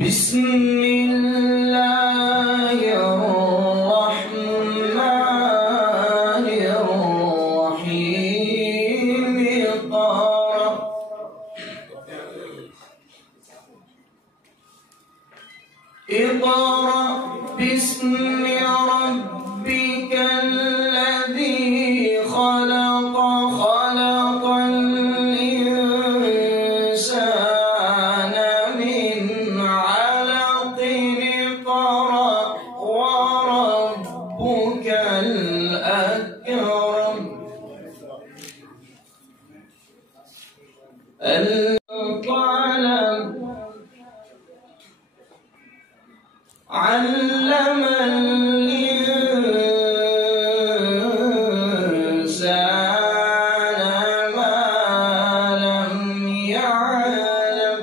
بسم الله الرحمن الرحيم اقرأ باسم ربك الذي خلق خلق الإنسان من علق اقرأ وربك الأكرم القلم علم الإنسان ما لم يعلم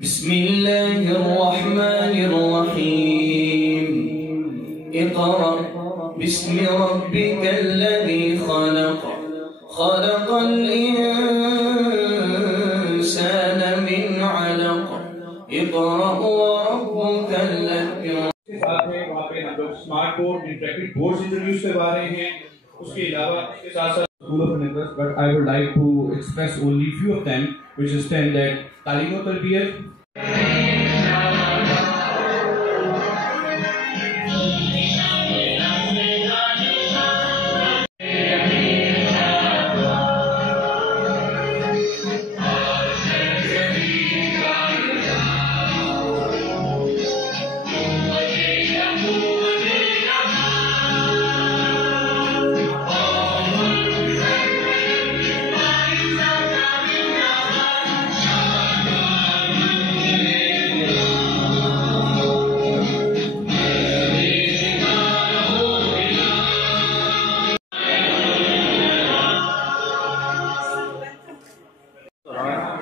بسم الله الرحمن الرحيم اقرأ باسم ربك الذي خلق خلق الإنسان من علق اقرأ وربك الأكرم साथ में वहाँ पे हम लोग smart board interactive boards introduce करवा रहे हैं। उसके अलावा इसके साथ साथ School of Interest, but I would like to express only few of them, which is 10 that तालीम और तरबियत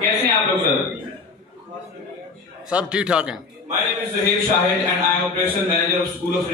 कैसे हैं आप लोग सर? सब ठीक ठाक हैं। My name is Zuhair Shahid and I am Operational Manager of School of